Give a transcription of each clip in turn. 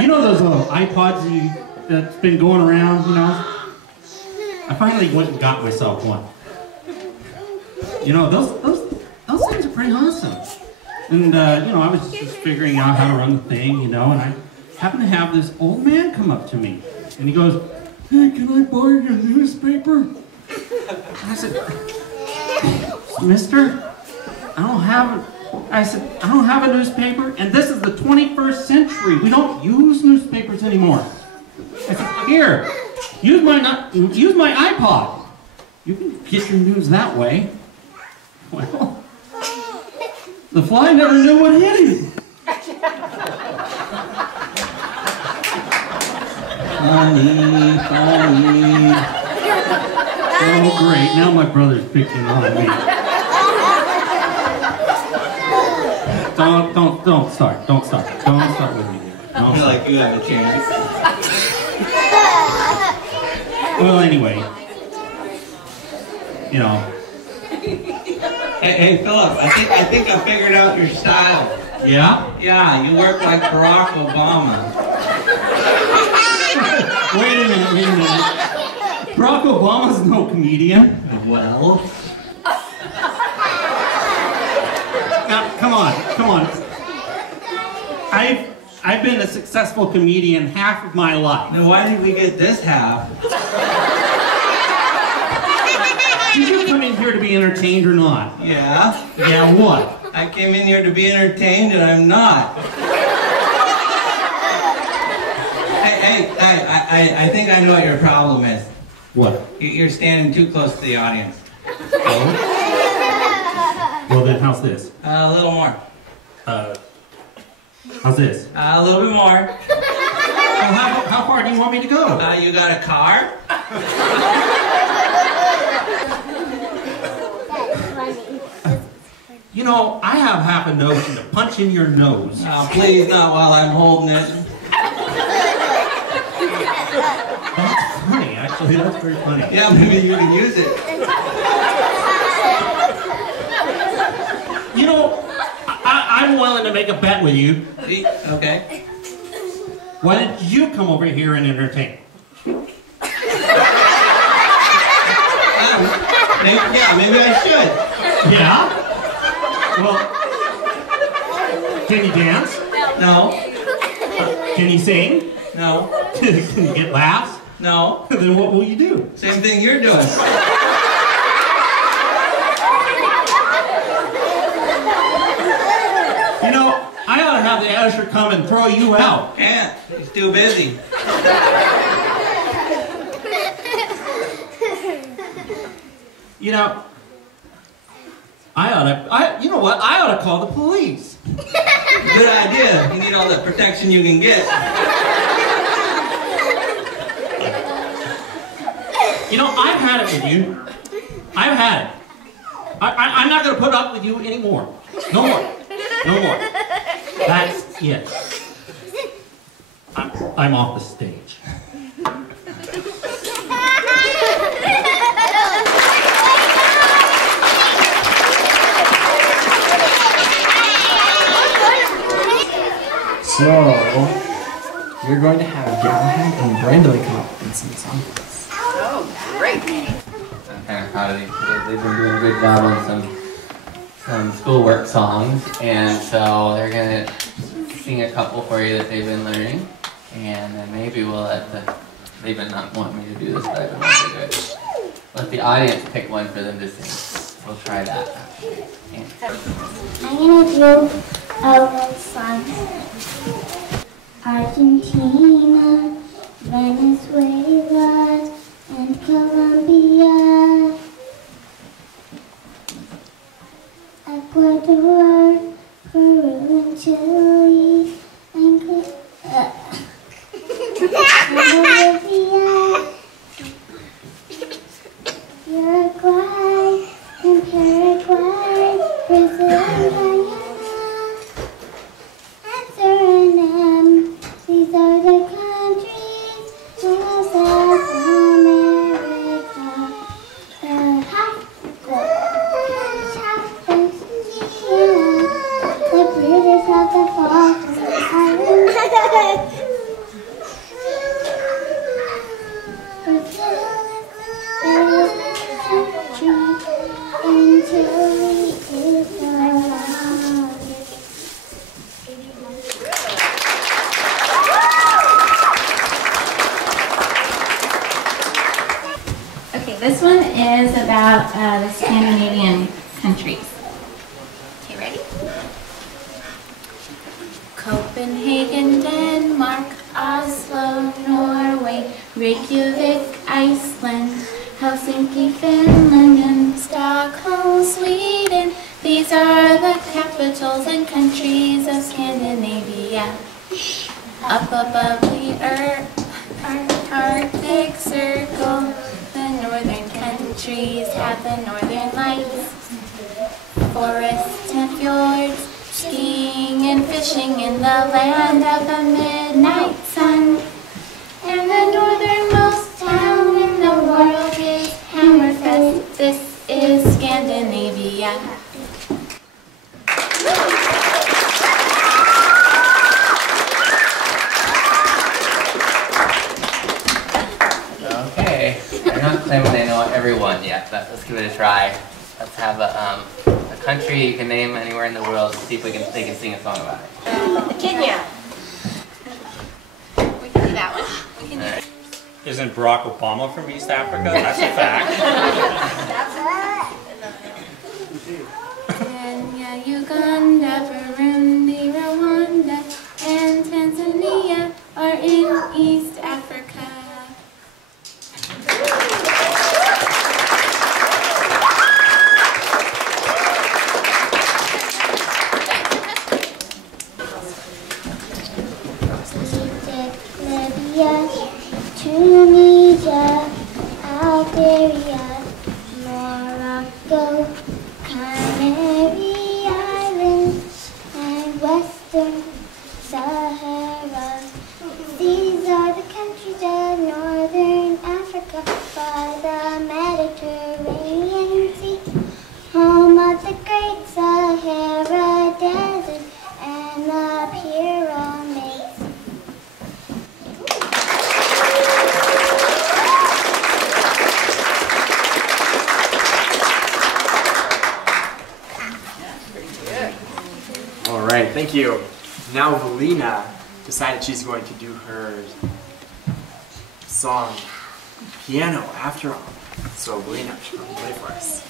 You know those little iPods that's been going around, you know? I finally went and got myself one. You know, those things are pretty awesome. And, you know, I was just figuring out how to run the thing, you know, and I happened to have this old man come up to me. And he goes, "Hey, can I borrow your newspaper?" And I said, "Mister, I don't have a newspaper, and this is the 21st century. We don't use newspapers anymore." I said, "Here, use my iPod. You can get your news that way." Well, the fly never knew what hit him. Funny, funny. Oh, great. Now my brother's picking on me. Don't start. Don't start with me. I feel like you have a chance. Well, anyway, you know. Hey, Philip, I think I figured out your style. Yeah? Yeah, you work like Barack Obama. Wait a minute. Barack Obama's no comedian. Well? Now, come on. I've been a successful comedian half of my life. Then why did we get this half? Did you come in here to be entertained or not? Yeah. Yeah, what? I came in here to be entertained and I'm not. Hey, I think I know what your problem is. What? You're standing too close to the audience. Oh? Well then, how's this? A little more. How's this? A little bit more. Well, how far do you want me to go? You got a car? You know, I have half a notion to punch in your nose. Oh, please, not while I'm holding it. That's funny, actually. That's very funny. Yeah, maybe you can use it. You know, I'm willing to make a bet with you. Okay. Why don't you come over here and entertain? Maybe I should. Yeah? Well, can you dance? No. Can you sing? No. Can you get laughs? No. Then what will you do? Same thing you're doing. You know, I ought to have the usher come and throw you out. Can't. He's too busy. You know, you know what? I ought to call the police. Good idea. You need all the protection you can get. You know, I've had it with you. I've had it. I'm not going to put up with you anymore. No more. No more. That's it. I'm off the stage. So, you're going to have Galahad and Brandley come up and sing songs. Oh, great. I'm kind of proud of these kids. They've been doing a good job on some schoolwork songs, and so they're going to sing a couple for you that they've been learning, and then maybe we'll they've been not wanting me to do this, but I've been wanting to do it. Let the audience pick one for them to sing. We'll try that. Yeah. I'm going to do a song. Argentina, Venezuela, and Colombia, Ecuador, Peru, and Chile, and Bolivia, Uruguay, and Paraguay, Brazil, and Guyana, and Suriname. These are the countries of South America. The British have the British have the Falkland Islands. is about the Scandinavian countries. Okay, ready? Copenhagen, Denmark, Oslo, Norway, Reykjavik, Iceland, Helsinki, Finland, and Stockholm, Sweden. These are the capitals and countries of Scandinavia. Up above the Arctic Circle, the northern countries have the northern lights. Forests and fjords, skiing and fishing in the land of the midnight sun. And the northernmost town in the world is Hammerfest. This is Scandinavia. Okay, they're not claiming they know everyone yet, but let's give it a try. Let's have a country you can name anywhere in the world. See if they can sing a song about it. Kenya. We can do that one. We can do that. Isn't Barack Obama from East Africa? That's a fact. Kenya, Uganda, Burundi, Rwanda, and Tanzania are in East Africa. Libya, Tunisia, Algeria, Morocco, Canary Islands, and Western Sahara. These are the countries of Northern Africa by the Mediterranean Sea, home of the Great Sahara Desert and the Pyramids. All right, thank you. Now Valina decided she's going to do her song, Piano, after all. So Valina, play for us.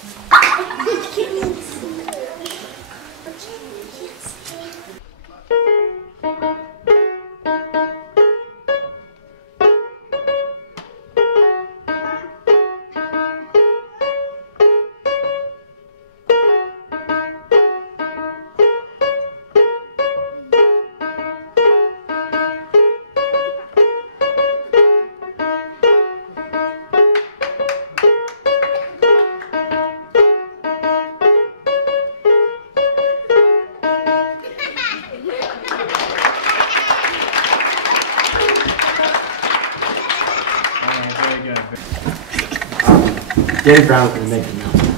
Gary Brown is going to make an announcement.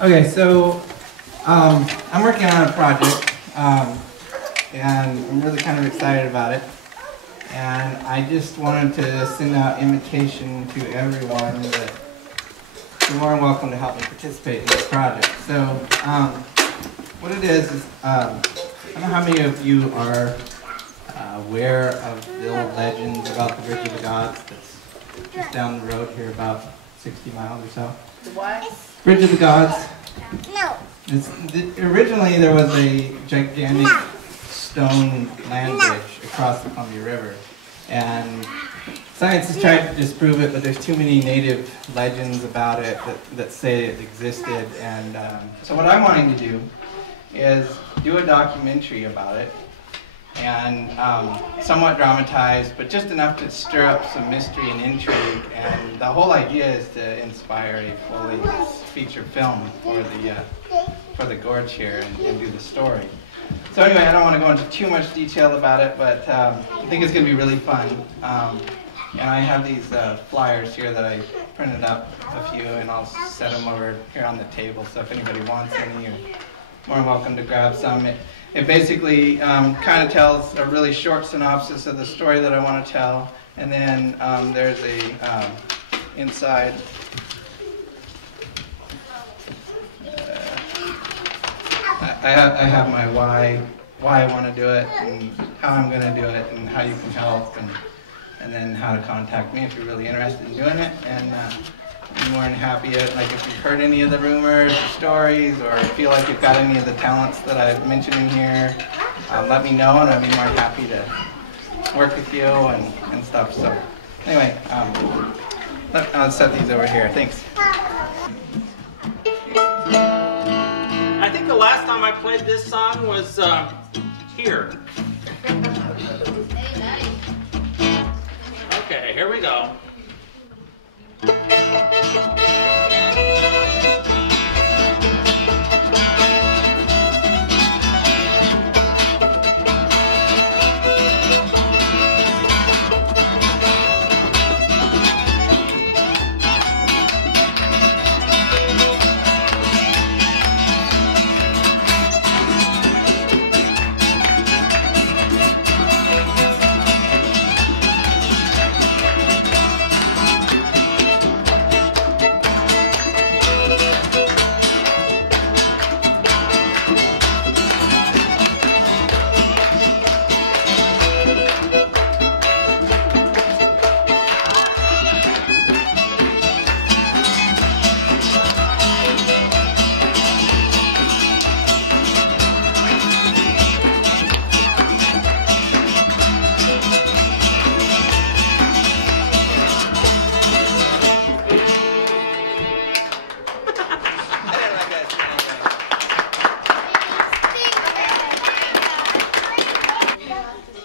Okay, so I'm working on a project, and I'm really kind of excited about it. And I just wanted to send out invitation to everyone that you're more than welcome to help me participate in this project. So what it is I don't know how many of you are aware of the old legends about the Bridge of the Gods that's just down the road here, about 60 miles or so. The what? Bridge of the Gods. No. Originally there was a gigantic stone land bridge across the Columbia River, and science has tried to disprove it, but there's too many native legends about it that say it existed. And so what I'm wanting to do is do a documentary about it, and somewhat dramatized, but just enough to stir up some mystery and intrigue. And the whole idea is to inspire a fully feature film for the gorge here and do the story. So anyway, I don't want to go into too much detail about it, but I think it's going to be really fun. And I have these flyers here that I printed up a few, and I'll set them over here on the table. So if anybody wants any, you're more than welcome to grab some. It basically kind of tells a really short synopsis of the story that I want to tell, and then there's a inside I have my why I want to do it, and how I'm going to do it, and how you can help, and then how to contact me if you're really interested in doing it. And I'm more than happy, like if you've heard any of the rumors or stories, or feel like you've got any of the talents that I've mentioned in here, let me know, and I'd be more than happy to work with you and stuff. So anyway, I'll set these over here. Thanks. I think the last time I played this song was here. Okay, here we go.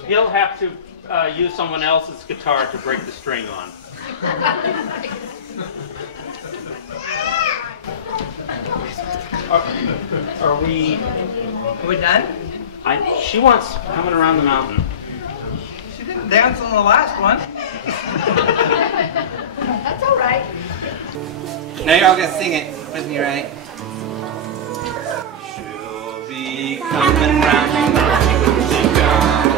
He'll have to use someone else's guitar to break the string on. Are we done? She wants coming around the mountain. She didn't dance on the last one. That's all right. Now you're all gonna sing it with me, right? She'll be coming round the mountain when she comes.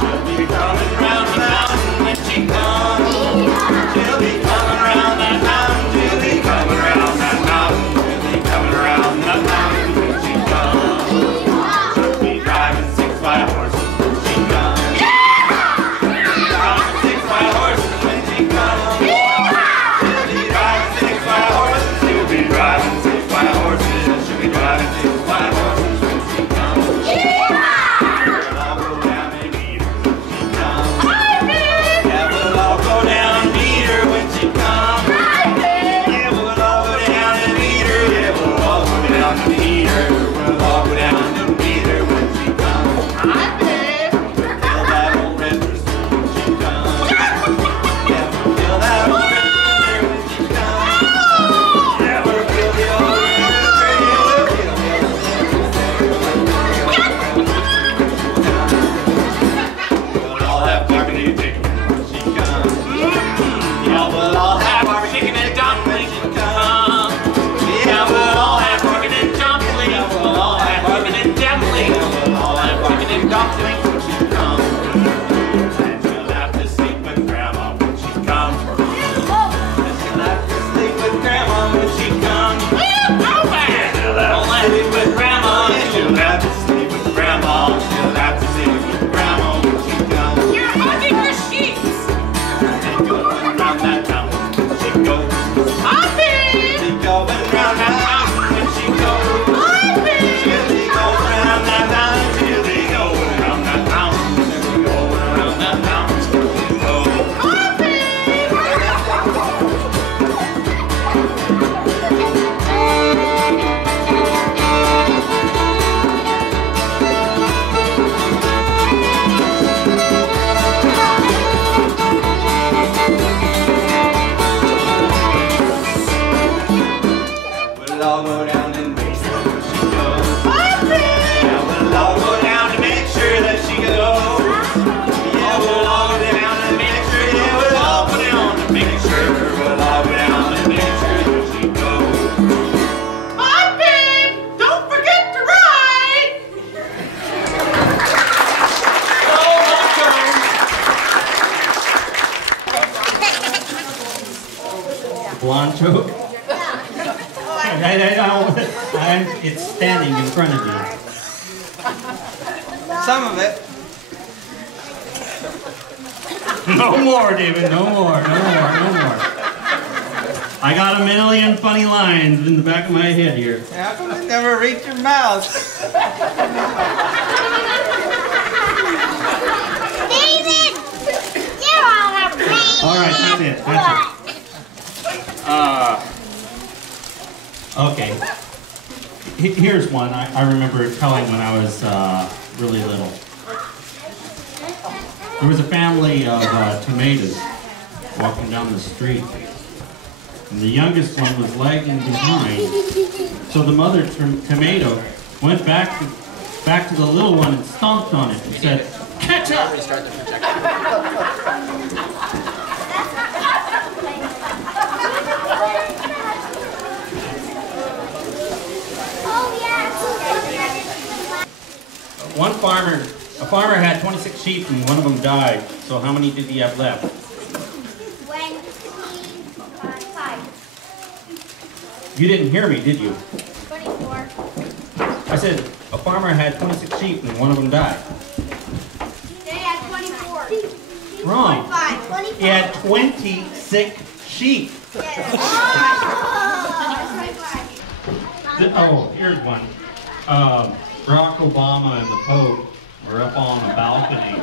She'll be coming round the mountain when she comes. She'll be coming round that mountain. She'll be coming round that mountain. She'll be coming round that mountain when she comes. She'll be driving 6 by horses when she comes. She'll be driving 6 by horses when she comes. She'll be driving 6 by horses. She'll be driving 6 by horses. She'll be driving 6 by horses when she comes. We'll all go down and meet her when she comes. Yeah, we'll all go down and meet her when she comes. Yeah, we'll all go down and meet her. Yeah, we'll all go down and meet her. We'll all go down and meet her when she comes. Fill that old red rooster when she comes. Yeah, we'll fill that old red rooster when she comes. Yeah, we'll fill the old red rooster. Yeah, we'll fill the old red rooster. We'll all have barbecue chicken when she comes. Yeah, we'll all have barbecue chicken and dumplings when she comes. Yeah, we'll all have barbecue and dumplings. Yeah, we'll all have barbecue and dumplings. Yeah, we'll all have barbecue and dumplings when she comes. And she'll have to sleep with Grandma when she comes. And she'll have to sleep with Grandma when she comes. Yeah, she'll have to sleep with Grandma. Yeah, she'll have to sleep with Grandma. She'll have to sleep with Grandma when she comes. You're hugging the sheets. And going round that mountain when she goes. Hoppy! She's going round that mountain when she goes. She'll be going round that mountain. She'll be going round that mountain. She'll be going around that mountain when she goes. We'll all go down and make sure that she goes. Yeah, we'll all go down and make sure that she goes. Yeah, we'll all go down and make sure. Yeah, we'll all go down and make sure. We'll all go down and make sure that she goes. Hi, babe! Don't forget to ride! Blonde joke? It's standing in front of you. Some of it. No more, David. No more. No more. No more. I got a million funny lines in the back of my head here. How come it never reach your mouth? David! You're on a plane! All right, that's it. Okay. Here's one I remember telling when I was really little. There was a family of tomatoes walking down the street. And the youngest one was lagging behind. So the mother tomato went back to the little one and stomped on it and said, "Catch up!" Restart the projector. A farmer had 26 sheep and one of them died. So how many did he have left? 25. You didn't hear me, did you? 24. I said a farmer had 26 sheep and one of them died. They had 24. Wrong. 25. He had 26 sheep. Oh, here's one. Barack Obama and the Pope were up on a balcony.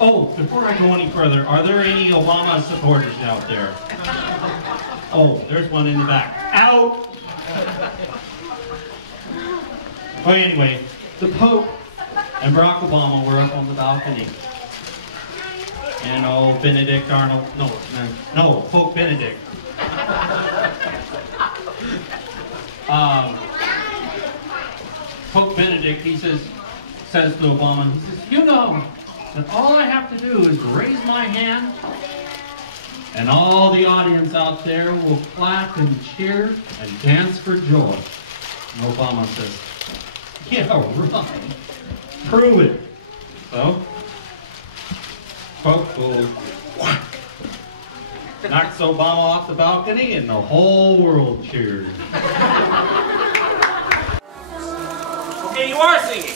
Oh, before I go any further, are there any Obama supporters out there? Oh, there's one in the back. Out! Well, anyway, the Pope and Barack Obama were up on the balcony. And old Benedict Arnold, no, Pope Benedict. Pope Benedict, he says to Obama, he says, "You know that all I have to do is raise my hand and all the audience out there will clap and cheer and dance for joy." And Obama says, "Yeah, right. Prove it." So, Pope goes, whack, knocks Obama off the balcony and the whole world cheers. Okay, you are singing.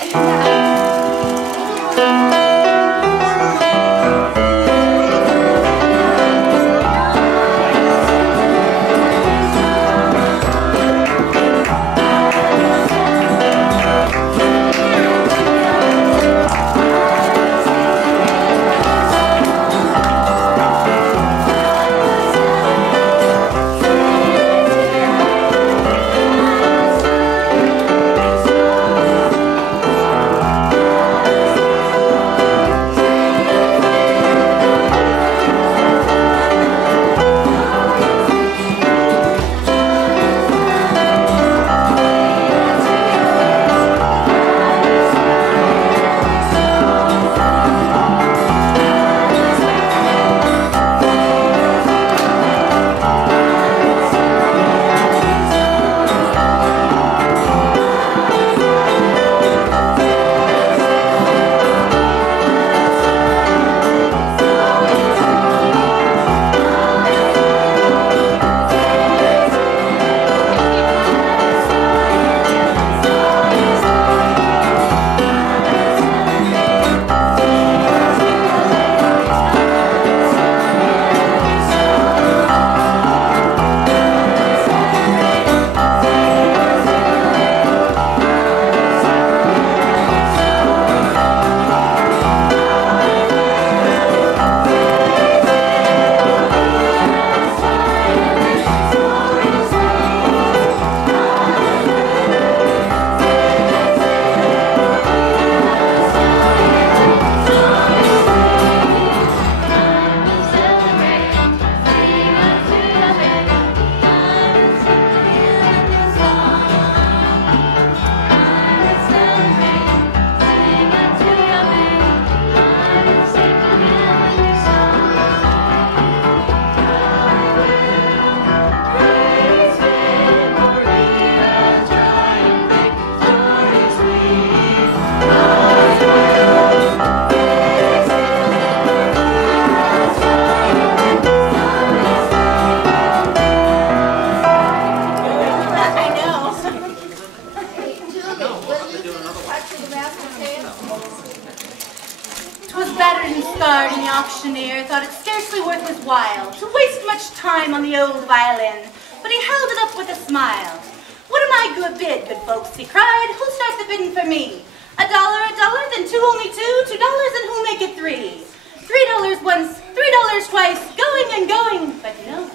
battered and scarred, and the auctioneer thought it scarcely worth his while to waste much time on the old violin, but he held it up with a smile. "What am I good bid, good folks?" he cried. "Who'll start the bidding for me? $1, then two, only two, $2, and who'll make it three? $3 once, $3 twice, going and going." But no.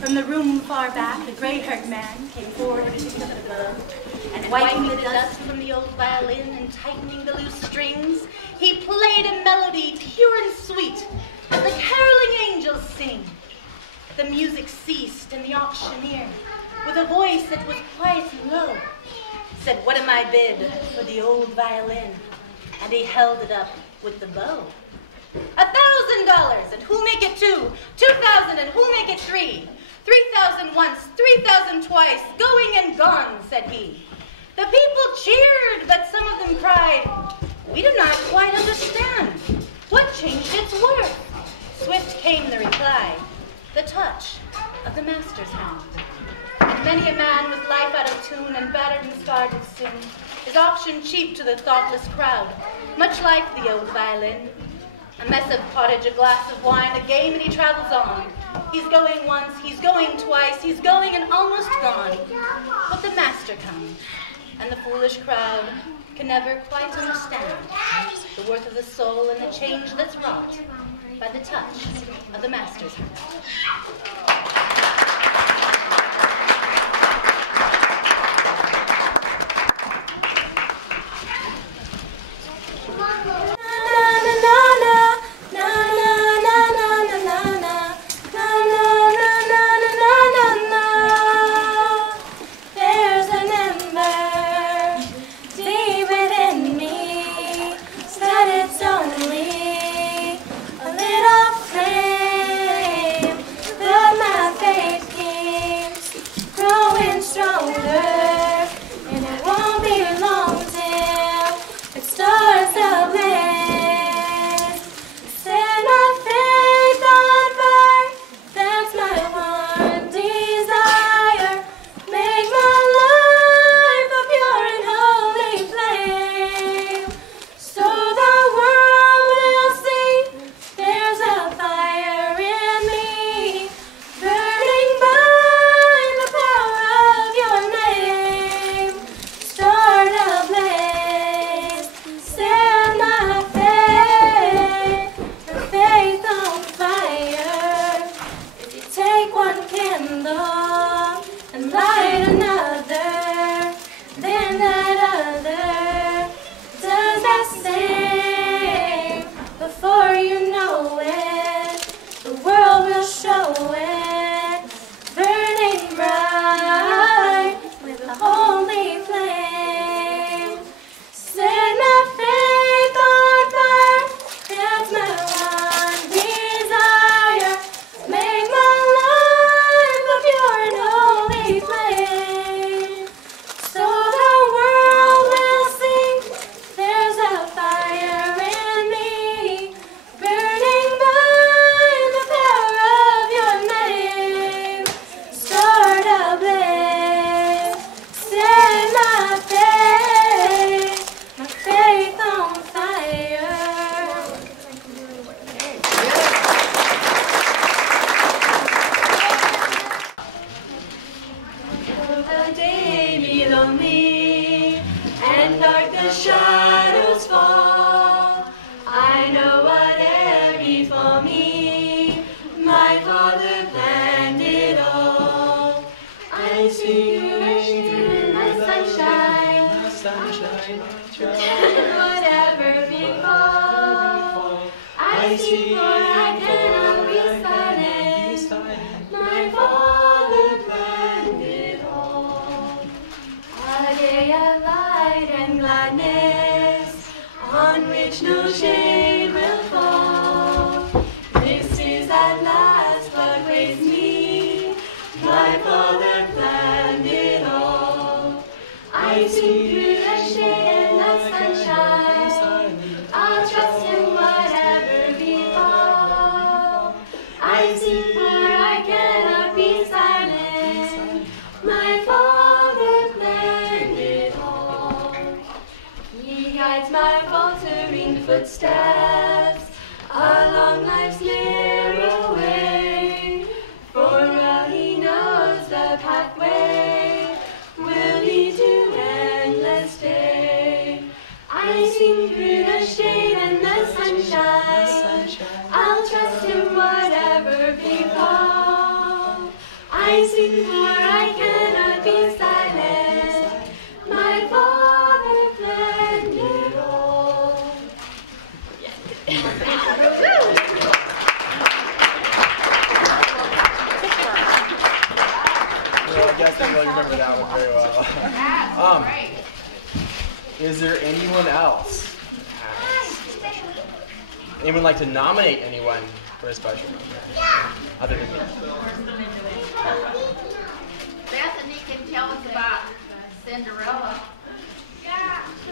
From the room far back, a gray-haired man came forward to pick up the bow, and wiping the dust from the old violin and tightening the loose strings, he played a melody pure and sweet, as the caroling angels sing. The music ceased, and the auctioneer, with a voice that was quiet and low, said, "What am I bid for the old violin?" And he held it up with the bow. $1,000, and who'll make it two? 2,000, and who'll make it three? 3,000 once, 3,000 twice, going and gone, said he. The people cheered, but some of them cried, "We do not quite understand. What changed its worth?" Swift came the reply, "The touch of the master's hand." And many a man with life out of tune and battered and scarred with sin is auctioned cheap to the thoughtless crowd, much like the old violin. A mess of pottage, a glass of wine, a game, and he travels on. He's going once, he's going twice, he's going and almost gone. But the master comes, and the foolish crowd can never quite understand the worth of the soul and the change that's wrought by the touch of the master's hand. My faltering footsteps shade and the sunshine. I'll trust in whatever befall. I sing for I cannot be silent. My Father planned it all. Well, I guess I really remember that one very well. Is there anyone else? Anyone like to nominate anyone for a special moment? Other than me. Bethany can tell us about Cinderella.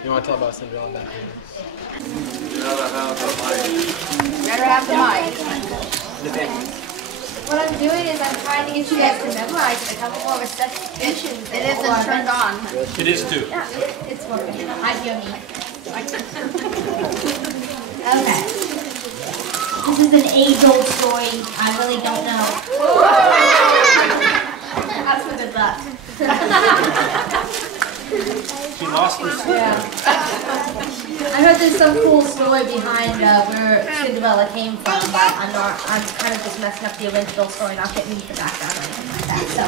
You want to tell about Cinderella back here? Better have the mic. The big. What I'm doing is I'm trying to get you guys to memorize it. A couple more recitations. It isn't turned on. It is too. Yeah, it's working. I'm yummy. Okay. This is an age-old story. I really don't know. That's for good luck. She lost her sleep. Yeah. I heard there's some cool story behind where Cinderella came from, but I'm kind of just messing up the original story, not getting into the background or anything like that. So,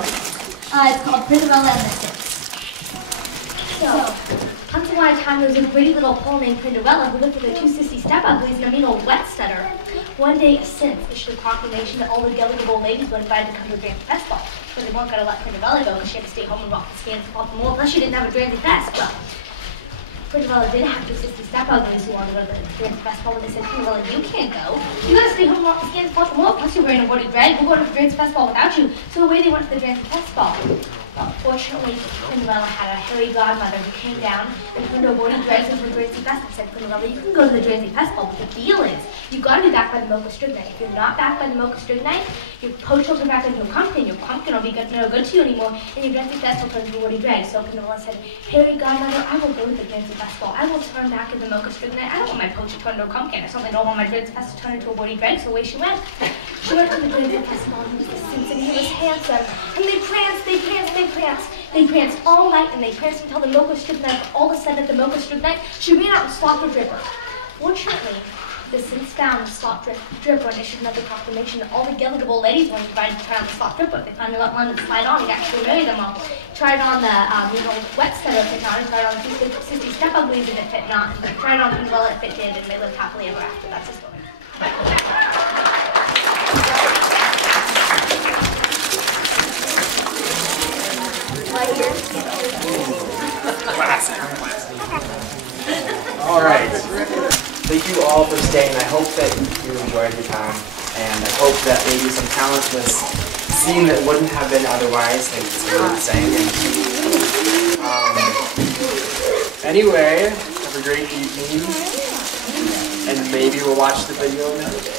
it's called Cinderella and the Six. So, once upon a time, there was a pretty little girl named Cinderella who lived with her two sissy step-uglies and a mean old wet stutter. One day, a Cinderella issued a proclamation that all the eligible ladies were invited to come to a Grand Festival. But they weren't going to let Cinderella go because she had to stay home and rock the skins and pop them all, plus she didn't have a Grand Fest. Well, Cinderella did have two sissy step-uglies who wanted to go to the Grand Festival, but they said, Cinderella, you can't go. You gotta stay home and rock the skins and pop them all, plus you're wearing a woody drag. We'll go to the Grand Festival without you. So away they went to the Grand Festival. Fortunately, Cinderella had a hairy godmother who came down and put her woody dregs into the Drancy Festival and said, Cinderella, you can go to the Drancy Festival, but the deal is, you've got to be back by the Mocha Strygnite. If you're not back by the Mocha Strygnite, your poach will turn back into a pumpkin, your pumpkin will be no good to you anymore, and your Drancy Festival turns into a woody drag. So Cinderella said, hairy godmother, I will go to the Drancy Festival. I will turn back in the Mocha Strygnite. I don't want my poach to turn into a pumpkin. I certainly don't want my Drancy Festival to turn into a woody drag, so away she went. She went to the Drancy Festival and he was and he was handsome. And they pranced, they pranced, they pranced. They pranced all night and they pranced until the Mocha Strygnite. All of a sudden at the Mocha Strygnite, she ran out and slaughtered the Dripper. Fortunately, the Cinch found the slot dripper and issued another proclamation that all the eligible ladies were invited to try on the slot dripper. They finally let one slide on and actually marry them all. Tried on the wet stutter fit not, and tried on the sissy step uglies and it fit not. Tried on Cinderella, it fit did, and they lived happily ever after. That's the story. All right. Thank you all for staying. I hope that you enjoyed your time, and I hope that maybe some talent was seen that wouldn't have been otherwise. Thank you for saying. Anyway, have a great evening, and maybe we'll watch the video another day.